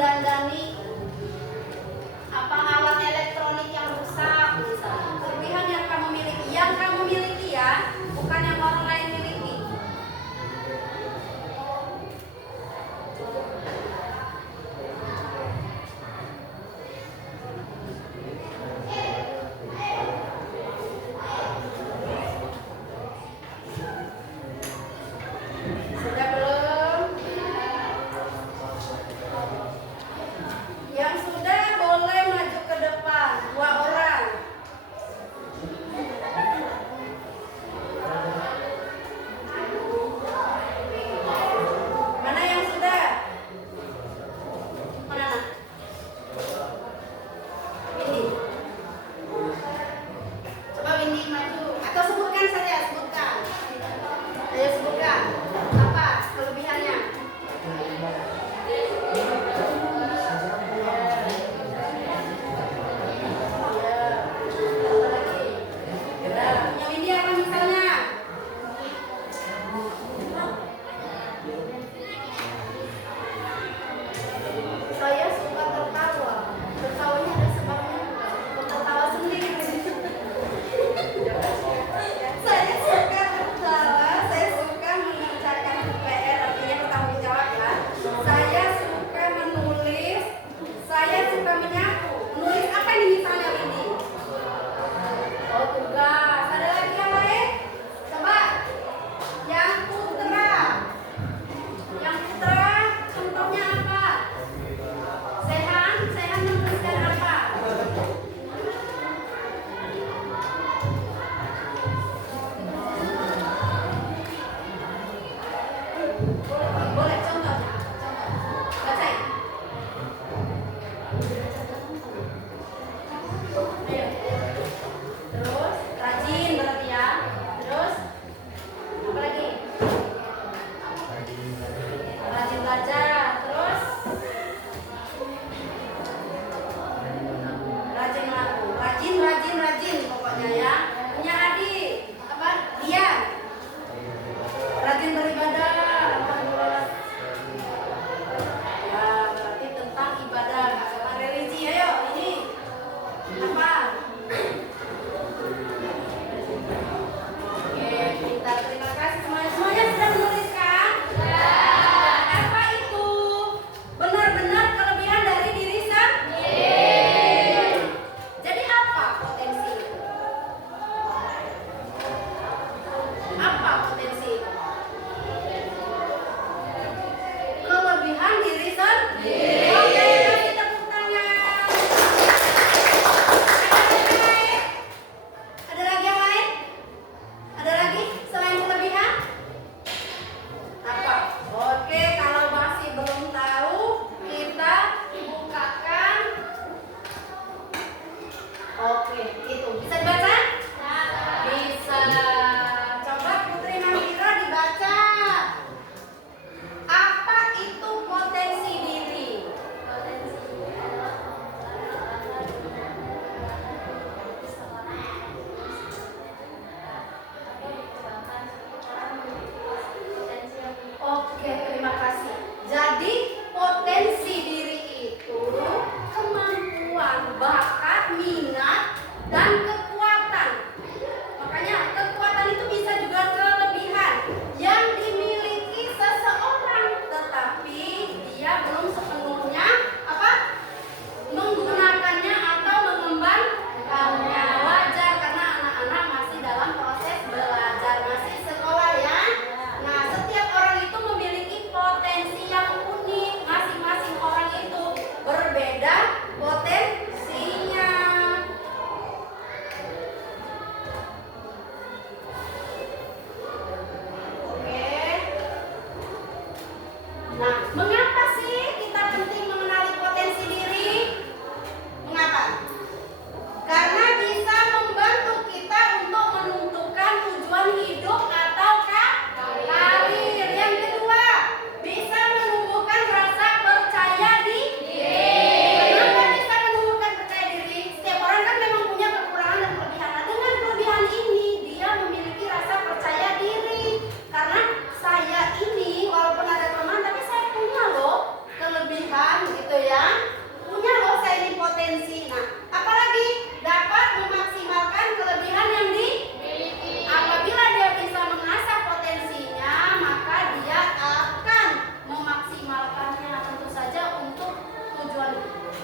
mendandani apa alat elektronik yang rusak misalnya. Kelebihan yang kamu miliki ya, bukan yang orang lain miliki. Sudah belum?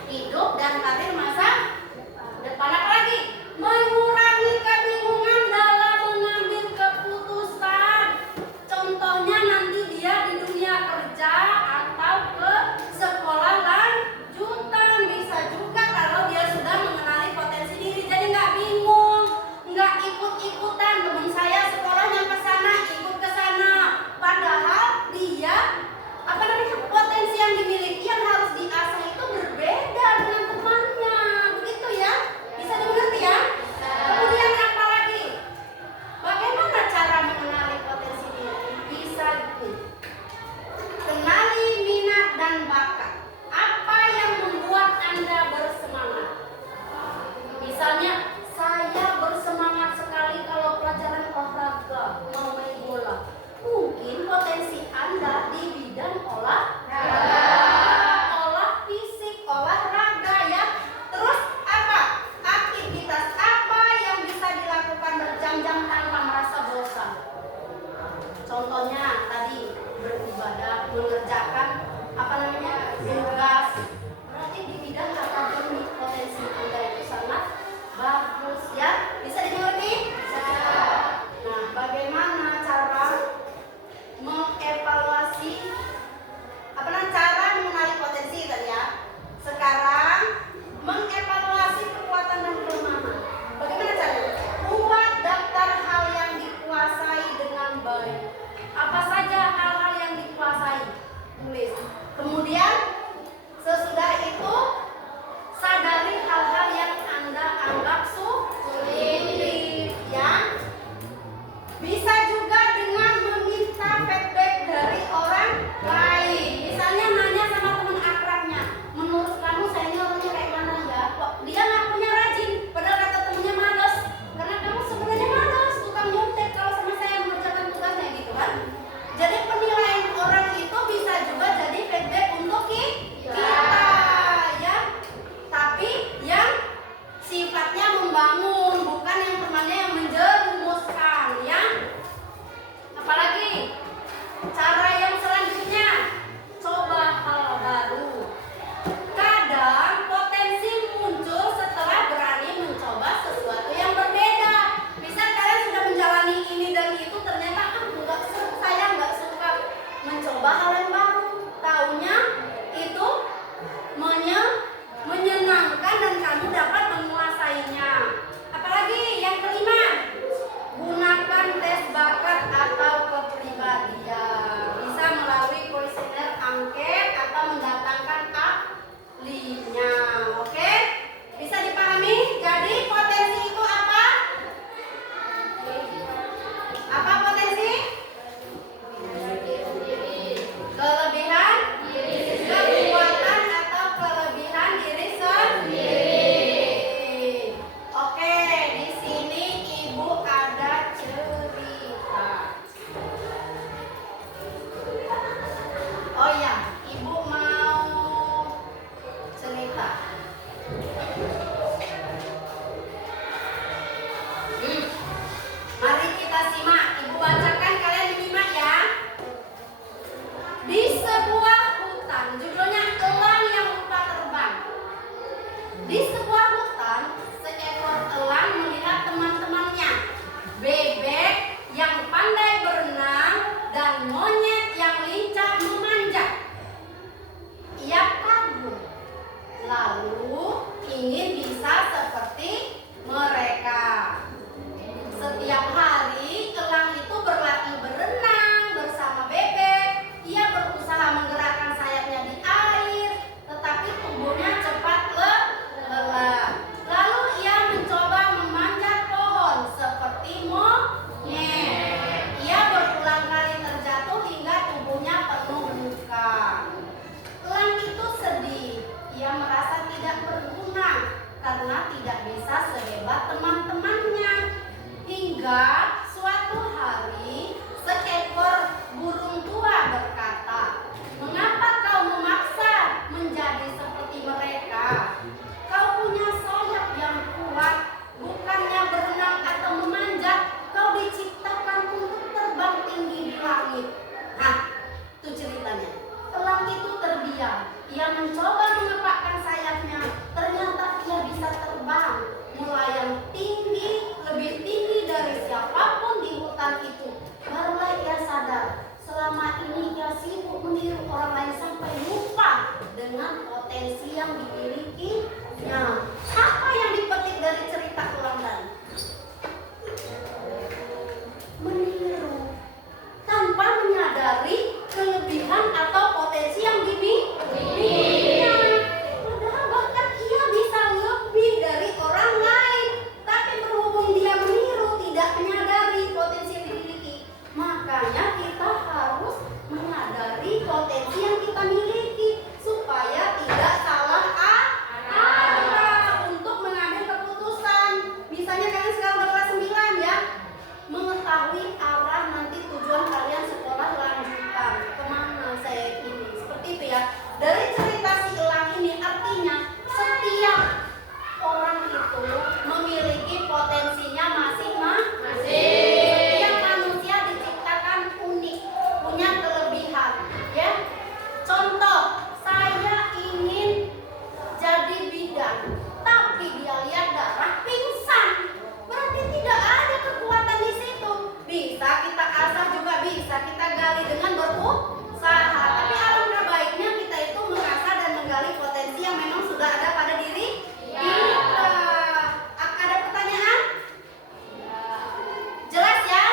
hidup dan karir masa depan. Apalagi mengurangi kebingungan dalam mengambil keputusan. Contohnya nanti dia di dunia kerja atau ke sekolah lanjutan. Bisa juga kalau dia sudah mengenali potensi diri, jadi nggak bingung, nggak ikut-ikutan. Teman saya sekolahnya ke sana, ikut ke sana, padahal dia potensi yang dimiliki yang harus diasah itu berbeda dengan temannya, begitu ya? Bisa dimengerti ya? Kemudian apa lagi? Bagaimana cara mengenali potensi diri? Bisa kenali minat dan bakat. Apa yang membuat Anda bersemangat? Misalnya, saya bersemangat sekali kalau pelajaran olahraga, mau main bola. Mungkin potensi Anda di bidang olahraga, olah fisik, olahraga ya. Terus apa? Aktivitas apa yang bisa dilakukan berjam-jam tanpa merasa bosan? Contohnya tadi beribadah, mengerjakan tugas. Berarti di bidang akademik potensi Anda itu sangat bagus ya. Bisa dimengerti? Nah, bagaimana cara mengevaluasi cara mengenali potensi tadi ya. Sekarang mengevaluasi kekuatan dan kelemahan. Bagaimana caranya? Buat daftar hal yang dikuasai dengan baik. Apa saja hal-hal yang dikuasai? Tulis. Kemudian sesudah itu sadari hal-hal yang Anda anggap sulit ya. Bisa juga dengan meminta feedback dari orang lain. Misalnya nanya sama teman akrabnya, menurut kamu saya ini orangnya kayak mana ya? Kok dia ngakunya rajin, padahal kata temennya malas. Karena kamu sebenarnya malas, tukang nyontek kalau sama saya mengerjakan tugasnya gitu kan. Jadi penilaian orang itu bisa juga jadi feedback untuk kita ya. Tapi yang sifatnya membangun, bukan yang temannya yang menjerumuskan ya. Apalagi cara yang selanjutnya, coba hal baru. Kadang potensi muncul setelah berani mencoba sesuatu yang berbeda. Misal kalian sudah menjalani ini dan itu, ternyata saya nggak suka mencoba hal yang baru. Taunya itu menyenangkan dan kamu dapat menguasainya. Apalagi yang kelima, gunakan tes bakat atau kepribadian. Bisa melalui kuesioner, angket, atau mendatangkan ahlinya. Oke? Bisa dipahami? Jadi potensi itu apa? Apa potensi? Kelebihan, kekuatan atau kelebihan diri sendiri. Oke, di sini Ibu ada cerita. Oh ya, Ibu mau cerita. Mari kita simak. Ibu bacakan, kalian menyimak ya. Di sebuah hutan, judulnya Elang yang lupa terbang. Di sebuah hutan, seekor elang melihat teman-temannya, bebek yang pandai berenang dan monyet yang lincah memanjat. Ia kagum, lalu ingin bisa seperti mereka. Setiap hari elang itu berlatih berenang bersama bebek. Ia berusaha menggerakkan sayapnya di air, tetapi tubuhnya cepat lelah. Lalu ia mencoba memanjat pohon seperti monyet. Ia berulang kali terjatuh hingga tubuhnya penuh luka. Elang itu sedih. Ia merasa tidak berguna karena tidak bisa sehebat teman-temannya. Hingga suatu hari seekor burung tua berkata, "Mengapa kau memaksa menjadi seperti mereka? Kau punya sayap yang kuat, bukannya berenang atau memanjat. Kau diciptakan untuk terbang tinggi di langit." Nah, itu ceritanya. Elang itu terdiam. Ia mencoba mengepakkan sayapnya, Ya, apa yang dipetik dari cerita ulang tadi? Meniru tanpa menyadari kelebihan atau potensi yang dimilikinya. Padahal bahkan ia bisa lebih dari orang lain, tapi berhubung dia meniru, tidak menyadari potensi yang dimiliki. Makanya kita harus menyadari potensi yang kita miliki supaya tidak salah arah untuk mengambil keputusan. Misalnya kalian sekarang udah kelas 9 ya, mengetahui arah nanti tujuan kalian sekolah lanjutan kemana saya ini, seperti itu ya. Dari cerita si elang ini artinya setiap orang itu memiliki potensinya masing-masing. Setiap manusia diciptakan unik, punya kelebihan ya. Contoh, saya ingin jadi bidan, tapi dia lihat darah pingsan, berarti tidak ada kekuatan di situ. Bisa kita asah juga, bisa kita gali dengan berusaha. Tapi alangkah baiknya kita itu mengasah dan menggali potensi yang memang sudah ada pada diri kita. Ada pertanyaan? Jelas ya?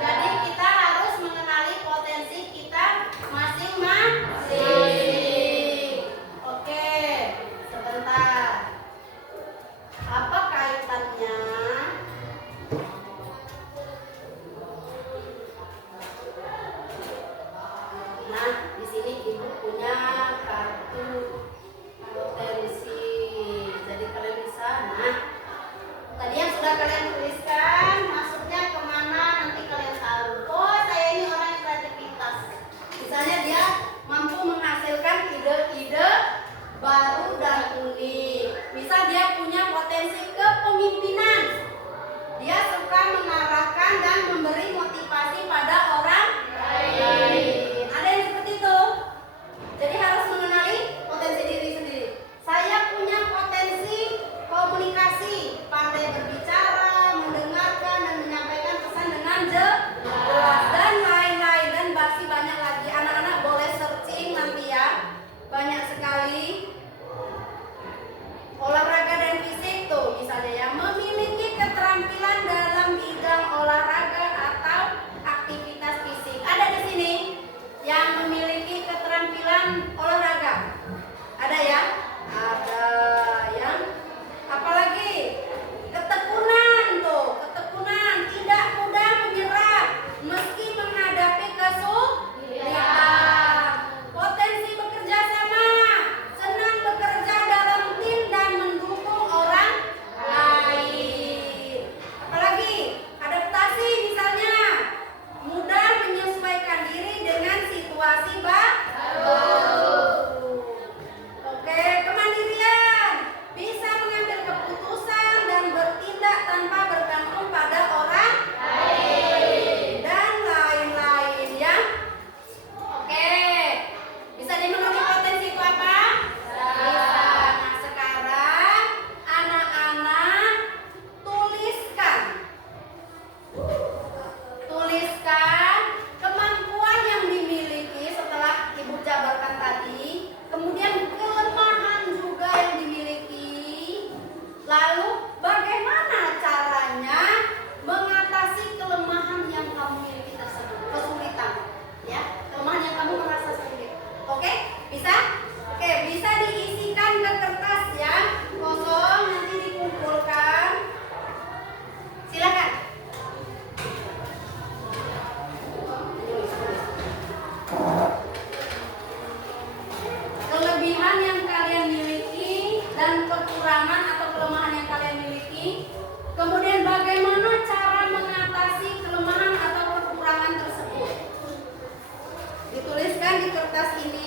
Jadi kita harus mengenali potensi kita masing-masing. Oke, sebentar. Apa kaitannya nah, di sini ibu punya kartu potensi. Jadi kalian bisa, nah, tadi yang sudah kalian tuliskan, masuknya kemana nanti kalian tahu. Oh, saya ini orang yang kreativitas. Misalnya dia mampu menghasilkan ide-ide baru dan unik. Misal dia punya potensi kepemimpinan. Dia suka mengarahkan dan memberi motivasi pada orang lain. Ada yang seperti itu. Jadi harus mengenali potensi diri sendiri. Saya punya potensi komunikasi, pandai berbicara, mendengarkan dan menyampaikan pesan dengan jelas dan lain-lain, dan masih banyak lagi. Anak-anak boleh searching nanti ya. Banyak sekali. Olahraga dan fisik tuh misalnya yang memiliki keterampilan dalam bidang olahraga atau aktivitas fisik. Ada di sini yang memiliki keterampilan olahraga. Ada ya? Ada yang apalagi? Ketekunan tuh, ketekunan, tidak mudah menyerah meski menghadapi kesulitan. Potensi bekerja sama, senang bekerja dalam tim dan mendukung orang lain. Apalagi adaptasi misalnya, mudah menyesuaikan diri dengan situasi baru. Oke, kemandirian, bisa mengambil keputusan dan bertindak tanpa bergantung pada orang lain dan lain-lain ya. Oke, bisa dimengerti potensi itu apa? Bisa. Nah, sekarang anak-anak tuliskan kemampuan yang dimiliki setelah ibu jabarkan tadi, kemudian kelemahan juga yang dimiliki. Lalu bagaimana caranya mengatasi kelemahan yang kamu miliki tersebut, kesulitan ya, kelemahan yang kamu merasa sulit. Oke, bisa? Oke, bisa diisikan ke kertas ya, kosong, nanti dikumpulkan. Silakan. Kelebihan yang kalian miliki dan kekurangan atau kelemahan yang kalian miliki. Kemudian bagaimana cara mengatasi kelemahan atau kekurangan tersebut. Dituliskan di kertas ini.